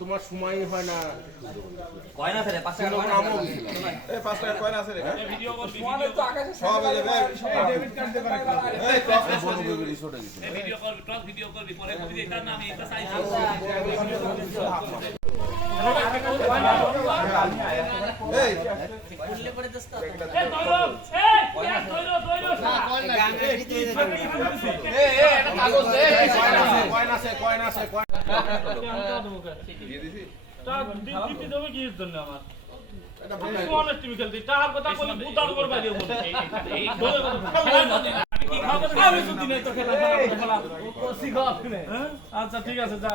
তোমার সময় হয় না। কয়না আছে রে 5 টাকা কয়না এই 5 টাকা কয়না আছে রে ভিডিও কর ভিডিও তো আকাশে সব এই ডেবিট কার্ড দে পারে এই টপ বড় বড় ছোট গেছে ভিডিও কর টপ ভিডিও করবি পরে কবি এটা না আমি এটা চাইছি এই খুললে করে দস্তা এই এটা কাগজ দে কয়না আছে দিয়ে দিছি তা দিতে দেবে কি এর জন্য আমার এটা বলে টিভি খেলতে টাকার কথা বলে বুতার করবা দিও বলে এই বলে আমি কি খাবো আমি তো দিনে তো খেলা ও শিখো আপনি আচ্ছা ঠিক আছে যা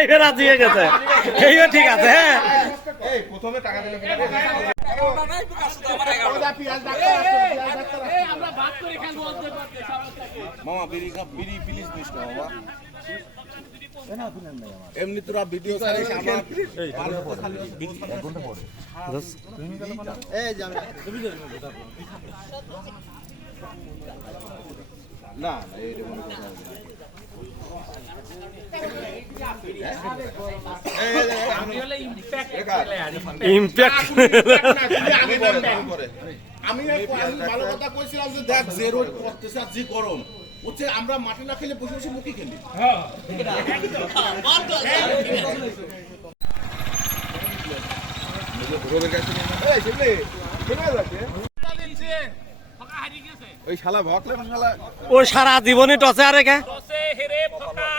এই রাজি হয়ে গেছে এইও ঠিক আছে হ্যাঁ এই প্রথমে টাকা দিলে আমরা ভাত করে খেলবো মামা বিড়ি প্লিজ মিস না মামা এমনি তোরা ভিডিও ছাড়িস আমার না এইটা মনে কথা ইমপ্যাক্ট আমি ভালো কথা কইছিলাম যে দেখ যে রোড করতেছে আর যে গরম হচ্ছে আমরা মাঠে না খেলে বসে বসে মুখে খেলি ওই শালা ভকলে শালা ও সারা জীবনে টসে আরে কে টসে হেরে ফকা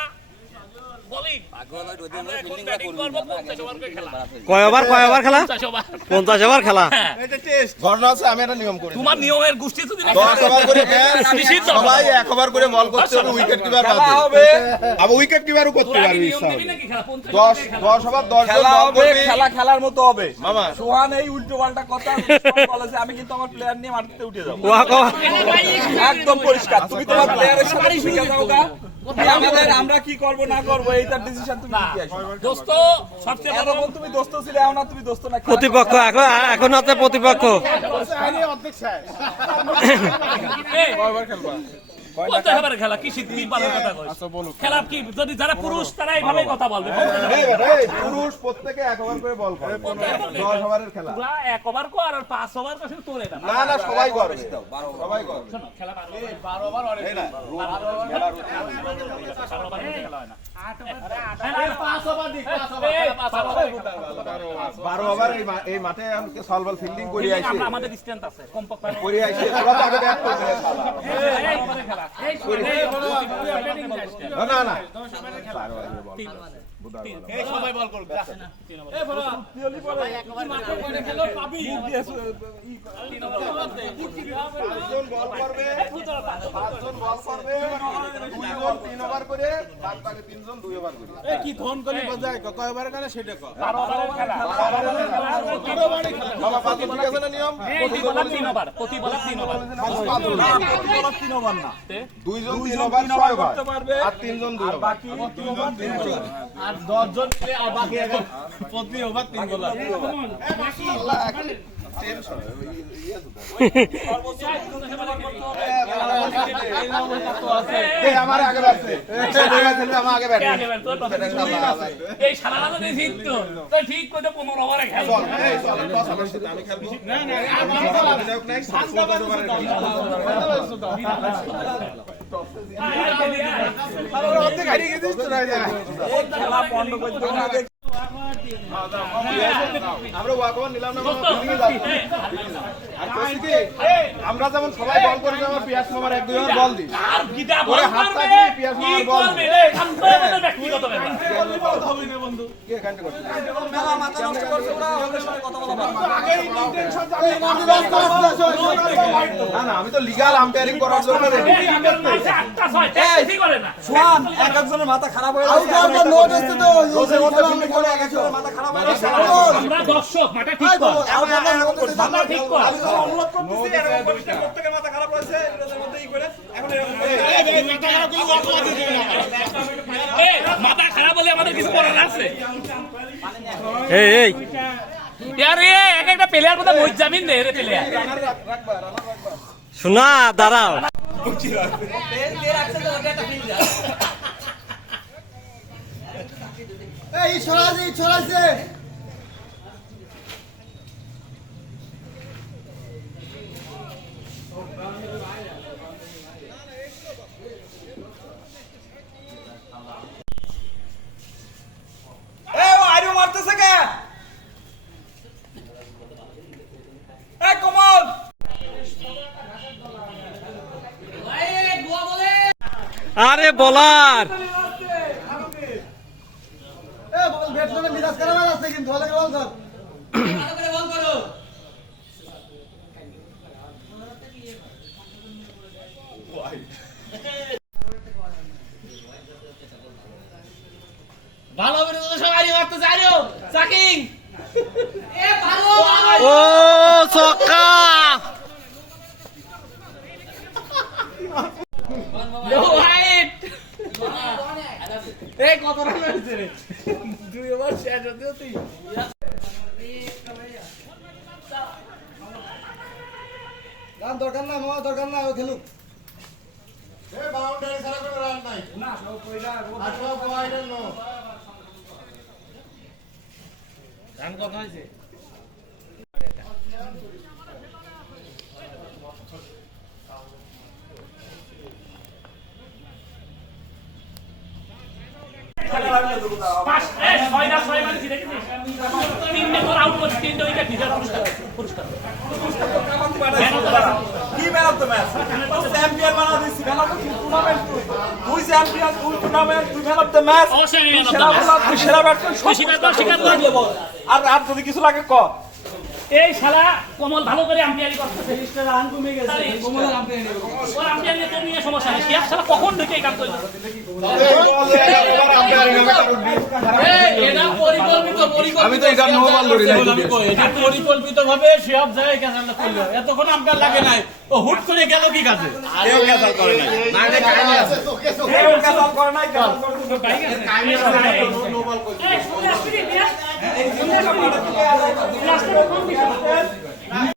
বলি আমরা এখন ব্যাটিং করব 50 ওভার করে খেলা কয় ওভার খেলা 50 ওভার খেলা এটা টেস্ট ঘটনা আছে আমি একটা নিয়ম করি তোমার নিয়মের গোষ্ঠী যদি 10 ওভার করে সবাই 1 ওভার করে বল করতে হবে উইকেট কিপার বাদ হবে আবার উইকেট কিপারও করতে পারবি 10 ওভার 10 জন বল করবে খেলা খেলার মতো হবে মামা সোহান এই উল্টো পাল্টা কথা বলেছে আমি কিন্তু আমার প্লেয়ার নিয়ে মাঠে উঠে যাব একদম পরিষ্কার তুমি তোমার প্লেয়ারের সাথে শিখে যাও গা আমাদের আমরা কি করব না করব এইটার ডিসিশন তুমি নিতে আসো দোস্ত সবচেয়ে বড় এখন তুমি দোস্ত ছিলে এখন না তুমি দোস্ত না প্রতিপক্ষ এখন আছে প্রতিপক্ষ অর্ধেক শেষ কয়বার খেলবা 50 ওভার খেলা কি শিখবি পালার কথা কই খেলা কি যদি যারা পুরুষ তারা এইভাবেই কথা বলবে এই পুরুষ প্রত্যেকে 1 ওভার করে বল করে 10 ওভারের খেলা পুরা 1 ওভার কর আর 5 ওভার কর শুধু তোরে দাও না না সবাই করবে সবাই করবে শোনো খেলা 12 ওভার অনেক না খেলা 12 ওভার খেলা হয় না 5 ওভার দি 5 ওভার এই মাঠে আমি সলবল ফিল্ডিং করি আইছি আমরা আমাদের স্ট্রেংথ আছে কমপক্ষে করি আইছি ওরা তো আগে ব্যাট করছে এই ওভারে খেলা না না এই সবাই বল করবে এই বড় পিওলি বলে মাঠে করে খেলো পাবি পাঁচজন বল করবে 5জন বল করবে 2জন 3 ওভার করে বাদ বাকি 3জন 2 ওভার করে এই কি ধন করে বাজায় কয় ওভার খেলা সেটা কর 12 ওভারের খেলা বাবা পাঁচজন ঠিক আছে না নিয়ম প্রতি বলার 3 ওভার প্রতি বলার 3 ওভার তিন ওভার না 2জন 3 ওভার 6 ওভার আর 3জন 2 ওভার বাকি 2 ওভার 3 ওভার আর 10 জন মিলে আর বাকি প্রতি ওভার 3 বলার মাশাআল্লাহ টেনশন এই আমার আগে বাড়ছে আমার আগে ব্যাট এই শালারা তো জিতত তো ঠিক করে 15 ওভারে খেল চল এই চল টস আমার সাথে আমি খেলবো না না আমি যাও নাই 7 ওভারে আর অর্ধেক হারিয়ে গেছিস তো না খেলা বন্ধ করতে না আমরা ওয়াকওভার নিলাম না ফিল্ডিং এ যাচ্ছি আর কইছি কি আমরা যেমন সবাই বল করি আমার পিয়াস মামার 1-2 ওভার বল দি আর গিটা বল ওরে হাত করবে লাগিয়ে পিয়াস কি মামার বল করবে রে খামতো ব্যক্তিগত ব্যাপার বল হবে না বন্ধু কে কান্ড করছিস মেলা মাথা নষ্ট করছে ওরা ওদের সাথে কথা বলা না না আমি তো লিগ্যাল আম্পায়ারিং করার জন্য রেডি আটটা ছয় ঠিক করে না সোহান এক একজনের মাথা খারাপ হয়ে যাচ্ছে আর নোট আসছে তো রোজের মধ্যে ফিল্ডিং করে এক একজনের মাথা খারাপ হয়ে যাচ্ছে আমরা দর্শক মাঠে ঠিক কর মাথা ঠিক কর আমি তো অনুরোধ করতেছি এরকম প্রত্যেকের মাথা খারাপ হয়েছে রোজের মধ্যে ই করে এখন এই মাথা খারাপ হলে আমাদের কিছু করার আছে এই আরে এক একটা প্লেয়ার কথা মই জামিন দে রে প্লেয়ার শোনা দাঁড়াও এই ছড়াইছে এই ও আইরো মারতেছে কে এই কমল আরে বলার ব্যাটসম্যানের মিরাজ কারামান আছে কিন্তু ভালো করে বল কর ভালো করে তো সবাই মারতে যাইও সাকিং এ ভালো ও ছক্কা নো রাইট এই কত রান হয়েছে রে 2 ওভার শেষ হতে হতে রান দরকার না মামা দরকার না ও খেলুক রান কত হয়েছে পাঁচ এ 6 না 6 মানে কি দেখেছিস তিনটে তোর আউট করছিস তিনটে উইকেট নিজের পুরস্কার কি man of the match champion বানা দিছি ম্যান অফ দ্য টুর্নামেন্ট তুই চ্যাম্পিয়ন তুই টুর্নামেন্ট তুই ম্যান অফ দ্য ম্যাচ অবশ্যই man of the সেরা match। বোলার তুই সেরা ব্যাটসম্যান সব স্বীকার কর। আর আর যদি কিছু লাগে ক এই শালা কমল ভালো করে আম্পায়ারি করতেছে রান কমে গেছে কমল আম্পায়ারি ওর আম্পায়ারি নিয়ে সমস্যা নেই সে শালা কখন ঢুকে এই কাম করবে এটা পরিকল্পিত আমি তো এটা নো বল ধরি নাই এটা পরিকল্পিতভাবে সব জায়গায় ক্যান্সেলটা করলো এতক্ষণ আম্পায়ার লাগে নাই ও হুট করে গেল কি কাজে কেউ ক্যান্সেল করে নাই কেউ ক্যান্সেল করে নাই ক্যান্সেল করে এই